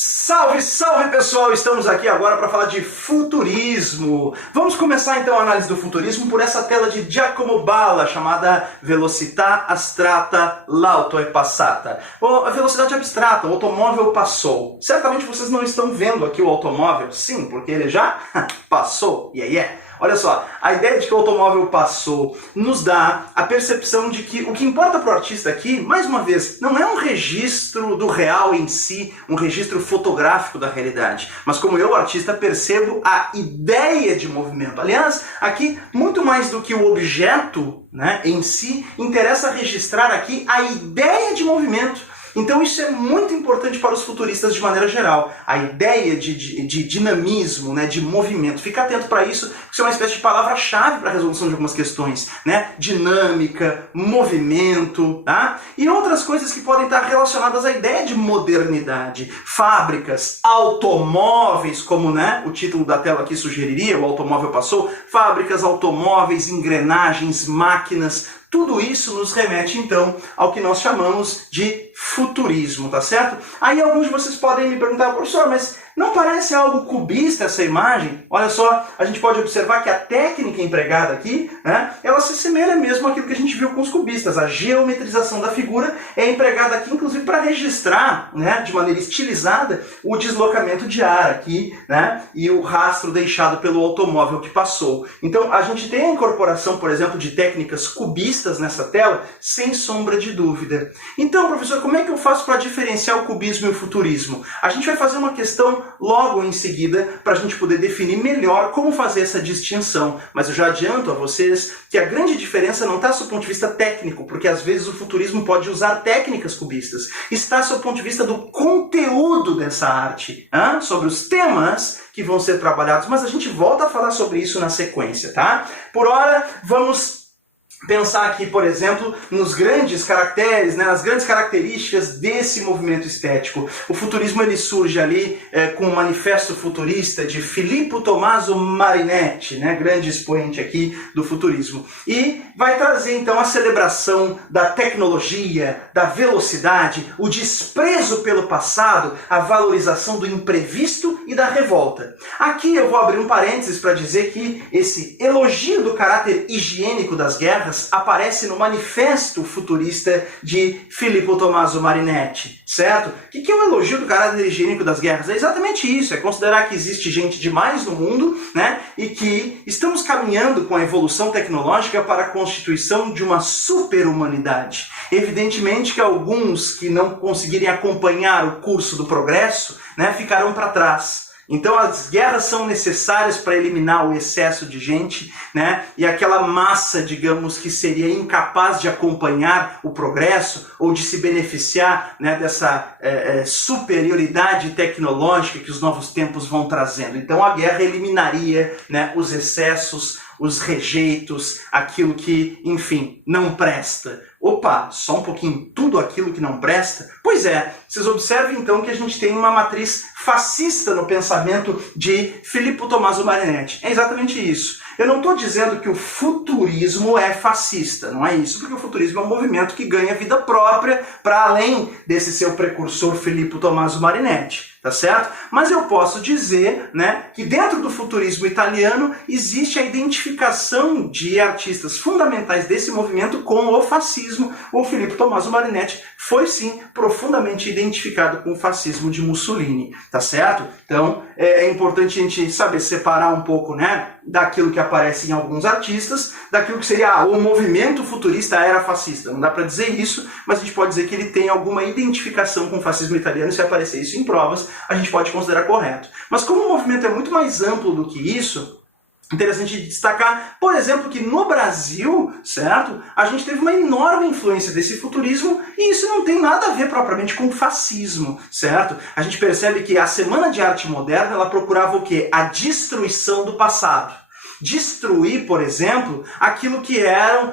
Salve, salve pessoal! Estamos aqui agora para falar de futurismo. Vamos começar então a análise do futurismo por essa tela de Giacomo Balla chamada Velocità astratta, l'auto è passata. Ou a velocidade abstrata, o automóvel passou. Certamente vocês não estão vendo aqui o automóvel, sim, porque ele já passou. Olha só, a ideia de que o automóvel passou nos dá a percepção de que o que importa para o artista aqui, mais uma vez, não é um registro do real em si, um registro fotográfico da realidade, mas como eu, artista, percebo a ideia de movimento. Aliás, aqui, muito mais do que o objeto, em si, interessa registrar aqui a ideia de movimento. Então isso é muito importante para os futuristas de maneira geral. A ideia de dinamismo, de movimento. Fica atento para isso, isso é uma espécie de palavra-chave para a resolução de algumas questões. Dinâmica, movimento, tá? E outras coisas que podem estar relacionadas à ideia de modernidade. Fábricas, automóveis, como o título da tela aqui sugeriria, o automóvel passou. Fábricas, automóveis, engrenagens, máquinas. Tudo isso nos remete, então, ao que nós chamamos de futurismo, tá certo? Aí alguns de vocês podem me perguntar, professor, mas não parece algo cubista essa imagem? Olha só, a gente pode observar que a técnica empregada aqui, ela se assemelha mesmo àquilo que a gente viu com os cubistas. A geometrização da figura é empregada aqui, inclusive, para registrar, de maneira estilizada, o deslocamento de ar aqui, e o rastro deixado pelo automóvel que passou. Então, a gente tem a incorporação, por exemplo, de técnicas cubistas nessa tela, sem sombra de dúvida. Então, professor, como é que eu faço para diferenciar o cubismo e o futurismo? A gente vai fazer uma questão logo em seguida para a gente poder definir melhor como fazer essa distinção. Mas eu já adianto a vocês que a grande diferença não está do ponto de vista técnico, porque às vezes o futurismo pode usar técnicas cubistas. Está do ponto de vista do conteúdo dessa arte, sobre os temas que vão ser trabalhados, mas a gente volta a falar sobre isso na sequência, tá? Por hora, vamos pensar aqui, por exemplo, nos grandes caracteres, nas grandes características desse movimento estético. O futurismo ele surge ali com o Manifesto Futurista de Filippo Tommaso Marinetti, grande expoente aqui do futurismo. E vai trazer então a celebração da tecnologia, da velocidade, o desprezo pelo passado, a valorização do imprevisto e da revolta. Aqui eu vou abrir um parênteses para dizer que esse elogio do caráter higiênico das guerras aparece no Manifesto Futurista de Filippo Tommaso Marinetti, certo? O que é o elogio do caráter higiênico das guerras? É exatamente isso, é considerar que existe gente demais no mundo, e que estamos caminhando com a evolução tecnológica para a constituição de uma super-humanidade. Evidentemente que alguns que não conseguirem acompanhar o curso do progresso, ficarão para trás. Então as guerras são necessárias para eliminar o excesso de gente, e aquela massa, digamos, que seria incapaz de acompanhar o progresso ou de se beneficiar dessa superioridade tecnológica que os novos tempos vão trazendo. Então a guerra eliminaria os excessos, os rejeitos, aquilo que, enfim, não presta. Opa, só um pouquinho, tudo aquilo que não presta? Pois é, vocês observem então que a gente tem uma matriz fascista no pensamento de Filippo Tommaso Marinetti. É exatamente isso. Eu não estou dizendo que o futurismo é fascista, não é isso, porque o futurismo é um movimento que ganha vida própria para além desse seu precursor Filippo Tommaso Marinetti, tá certo? Mas eu posso dizer, que dentro do futurismo italiano existe a identificação de artistas fundamentais desse movimento com o fascismo. O Filippo Tommaso Marinetti foi sim profundamente identificado com o fascismo de Mussolini, tá certo? Então é importante a gente saber separar um pouco, daquilo que aparece em alguns artistas, daquilo que seria o movimento futurista era fascista. Não dá para dizer isso, mas a gente pode dizer que ele tem alguma identificação com o fascismo italiano. Se aparecer isso em provas, a gente pode considerar correto. Mas como o movimento é muito mais amplo do que isso, interessante destacar, por exemplo, que no Brasil, certo, a gente teve uma enorme influência desse futurismo e isso não tem nada a ver propriamente com o fascismo, certo? A gente percebe que a Semana de Arte Moderna, ela procurava o quê? A destruição do passado. Destruir, por exemplo, aquilo que eram,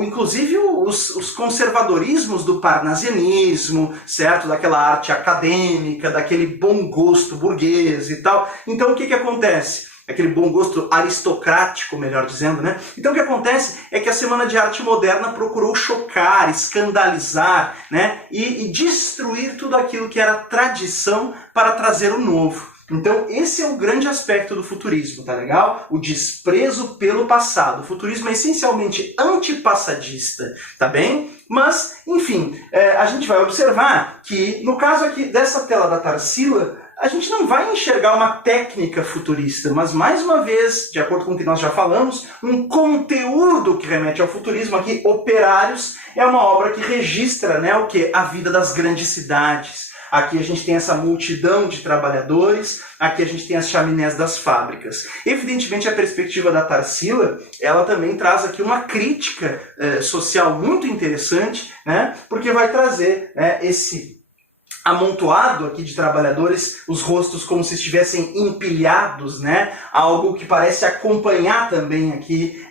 inclusive os conservadorismos do parnasianismo, certo? Daquela arte acadêmica, daquele bom gosto burguês e tal. Então o que acontece? aquele bom gosto aristocrático, melhor dizendo, né? Então o que acontece é que a Semana de Arte Moderna procurou chocar, escandalizar, né? E destruir tudo aquilo que era tradição para trazer o novo. Então esse é o grande aspecto do futurismo, tá legal? O desprezo pelo passado. O futurismo é essencialmente antipassadista, tá bem? Mas, enfim, a gente vai observar que, no caso aqui dessa tela da Tarsila, a gente não vai enxergar uma técnica futurista, mas, mais uma vez, de acordo com o que nós já falamos, um conteúdo que remete ao futurismo aqui, Operários, é uma obra que registra, né, o quê? A vida das grandes cidades. Aqui a gente tem essa multidão de trabalhadores, aqui a gente tem as chaminés das fábricas. Evidentemente, a perspectiva da Tarsila, ela também traz aqui uma crítica social muito interessante, né, porque vai trazer, né, esse amontoado aqui de trabalhadores, os rostos como se estivessem empilhados, né? Algo que parece acompanhar também aqui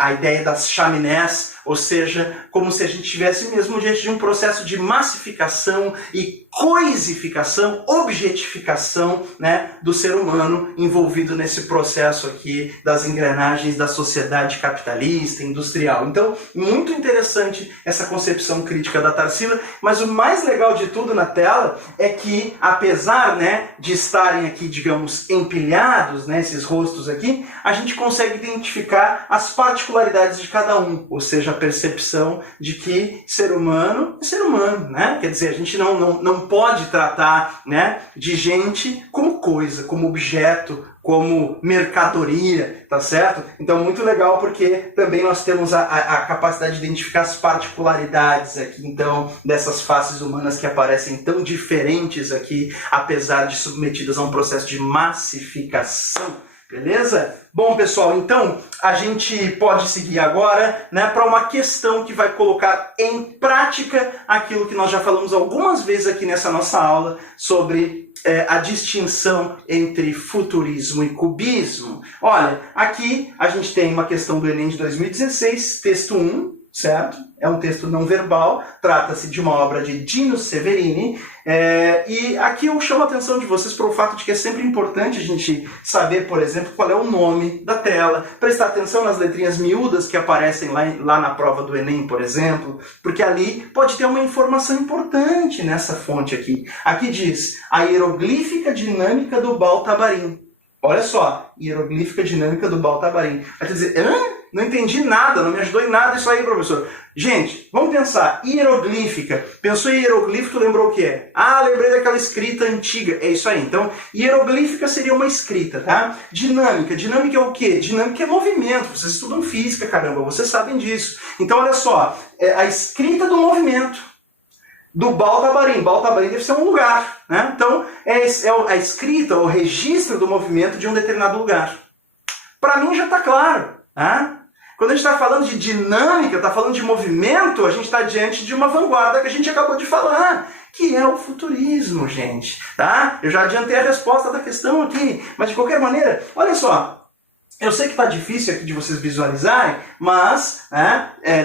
a ideia das chaminés, ou seja, como se a gente tivesse mesmo diante de um processo de massificação e coisificação, objetificação, né, do ser humano envolvido nesse processo aqui das engrenagens da sociedade capitalista, industrial. Então, muito interessante essa concepção crítica da Tarsila, mas o mais legal de tudo na tela é que, apesar, né, de estarem aqui, digamos, empilhados, né, esses rostos aqui, a gente consegue identificar as particularidades de cada um, ou seja, a percepção de que ser humano é ser humano, né? Quer dizer, a gente não pode tratar, né, de gente como coisa, como objeto, como mercadoria, tá certo? Então, muito legal porque também nós temos a capacidade de identificar as particularidades aqui, então, dessas faces humanas que aparecem tão diferentes aqui, apesar de submetidas a um processo de massificação. Beleza? Bom, pessoal, então a gente pode seguir agora, né, para uma questão que vai colocar em prática aquilo que nós já falamos algumas vezes aqui nessa nossa aula sobre a distinção entre futurismo e cubismo. Olha, aqui a gente tem uma questão do Enem de 2016, texto 1, certo? É um texto não verbal, trata-se de uma obra de Dino Severini, e aqui eu chamo a atenção de vocês para o fato de que é sempre importante a gente saber, por exemplo, qual é o nome da tela, prestar atenção nas letrinhas miúdas que aparecem lá na prova do Enem, por exemplo, porque ali pode ter uma informação importante nessa fonte aqui. Aqui diz, a hieroglífica dinâmica do Baltabarim. Olha só, hieroglífica dinâmica do Baltabarim. Vai dizer, hã? Não entendi nada, não me ajudou em nada isso aí, professor. Gente, vamos pensar, hieroglífica. Pensou em hieroglífico, lembrou o que é? Ah, lembrei daquela escrita antiga. É isso aí. Então, hieroglífica seria uma escrita, tá? Dinâmica. Dinâmica é o quê? Dinâmica é movimento. Vocês estudam física, caramba, vocês sabem disso. Então, olha só, a escrita do movimento do Baltabarim. Baltabarim deve ser um lugar, né? Então, é a escrita, o registro do movimento de um determinado lugar. Para mim já está claro, tá? Quando a gente está falando de dinâmica, está falando de movimento, a gente está diante de uma vanguarda que a gente acabou de falar, que é o futurismo, gente. Tá? Eu já adiantei a resposta da questão aqui, mas de qualquer maneira, olha só, eu sei que está difícil aqui de vocês visualizarem, mas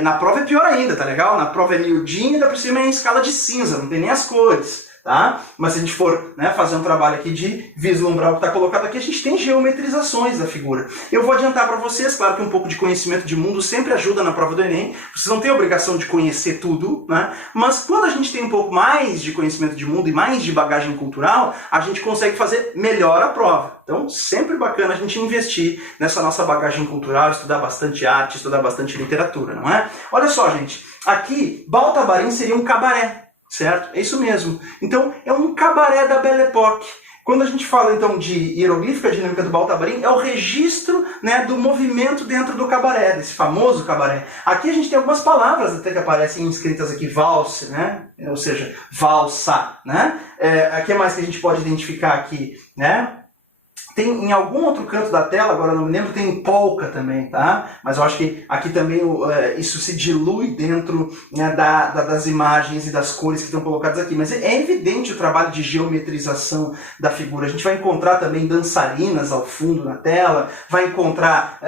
na prova é pior ainda, tá legal? Na prova é miudinho e ainda por cima é em escala de cinza, não tem nem as cores. Tá? Mas se a gente for, né, fazer um trabalho aqui de vislumbrar o que está colocado aqui, a gente tem geometrizações da figura. Eu vou adiantar para vocês, claro que um pouco de conhecimento de mundo sempre ajuda na prova do Enem, vocês não têm a obrigação de conhecer tudo, né? Mas quando a gente tem um pouco mais de conhecimento de mundo e mais de bagagem cultural, a gente consegue fazer melhor a prova. Então, sempre bacana a gente investir nessa nossa bagagem cultural, estudar bastante arte, estudar bastante literatura, não é? Olha só, gente, aqui, Baltabarim seria um cabaré. Certo? É isso mesmo. Então, é um cabaré da Belle Époque. Quando a gente fala, então, de hieroglífica dinâmica do Baltabarim, é o registro, né, do movimento dentro do cabaré, desse famoso cabaré. Aqui a gente tem algumas palavras até que aparecem escritas aqui, valse, né? Ou seja, valsa, né? O que mais que a gente pode identificar aqui, né? Tem em algum outro canto da tela, agora não me lembro, tem polka também, tá? Mas eu acho que aqui também isso se dilui dentro, né, das imagens e das cores que estão colocadas aqui. Mas é evidente o trabalho de geometrização da figura. A gente vai encontrar também dançarinas ao fundo na tela, vai encontrar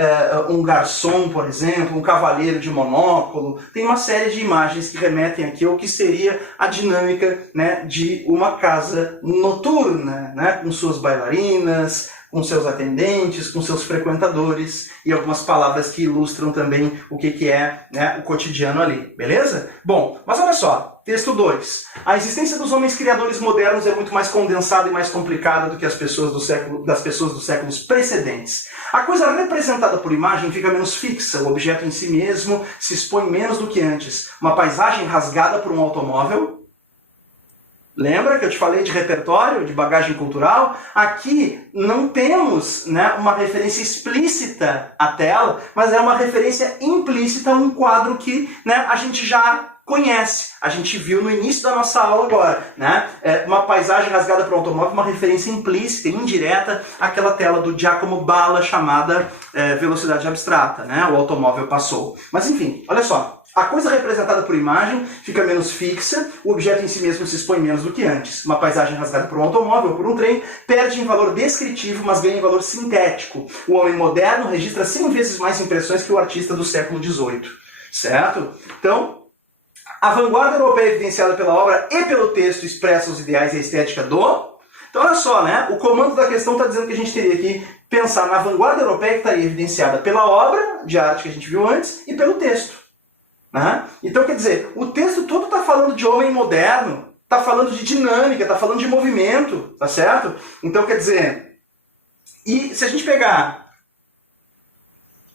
um garçom, por exemplo, um cavaleiro de monóculo. Tem uma série de imagens que remetem aqui ao que seria a dinâmica, né, de uma casa noturna, né, com suas bailarinas, com seus atendentes, com seus frequentadores e algumas palavras que ilustram também o que é, né, o cotidiano ali, beleza? Bom, mas olha só, texto 2. A existência dos homens criadores modernos é muito mais condensada e mais complicada do que das pessoas dos séculos precedentes. A coisa representada por imagem fica menos fixa, o objeto em si mesmo se expõe menos do que antes. Uma paisagem rasgada por um automóvel. Lembra que eu te falei de repertório, de bagagem cultural? Aqui não temos, né, uma referência explícita à tela, mas é uma referência implícita a um quadro que, né, a gente já conhece. A gente viu no início da nossa aula agora, né? Uma paisagem rasgada por um automóvel, uma referência implícita e indireta àquela tela do Giacomo Balla chamada velocidade abstrata, né? O automóvel passou. Mas enfim, olha só. A coisa representada por imagem fica menos fixa, o objeto em si mesmo se expõe menos do que antes. Uma paisagem rasgada por um automóvel ou por um trem perde em valor descritivo, mas ganha em valor sintético. O homem moderno registra 100 vezes mais impressões que o artista do século XVIII. Certo? Então, a vanguarda europeia evidenciada pela obra e pelo texto expressa os ideais e a estética do... Então, olha só, né? O comando da questão está dizendo que a gente teria que pensar na vanguarda europeia que estaria evidenciada pela obra de arte que a gente viu antes e pelo texto. Então, quer dizer, o texto todo está falando de homem moderno, está falando de dinâmica, está falando de movimento, tá certo? Então, quer dizer, e se a gente pegar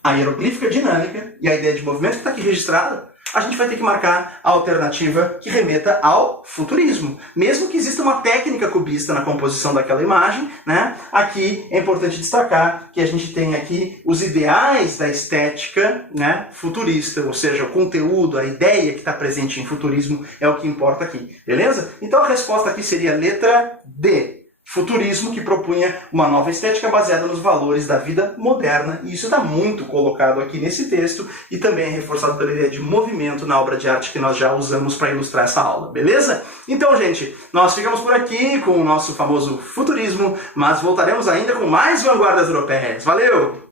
a hieroglífica dinâmica e a ideia de movimento que está aqui registrada, a gente vai ter que marcar a alternativa que remeta ao futurismo. Mesmo que exista uma técnica cubista na composição daquela imagem, né? Aqui é importante destacar que a gente tem aqui os ideais da estética, né, futurista, ou seja, o conteúdo, a ideia que está presente em futurismo é o que importa aqui, beleza? Então a resposta aqui seria a letra D. Futurismo, que propunha uma nova estética baseada nos valores da vida moderna, e isso está muito colocado aqui nesse texto e também é reforçado pela ideia de movimento na obra de arte que nós já usamos para ilustrar essa aula, beleza? Então, gente, nós ficamos por aqui com o nosso famoso futurismo, mas voltaremos ainda com mais vanguardas europeias. Valeu!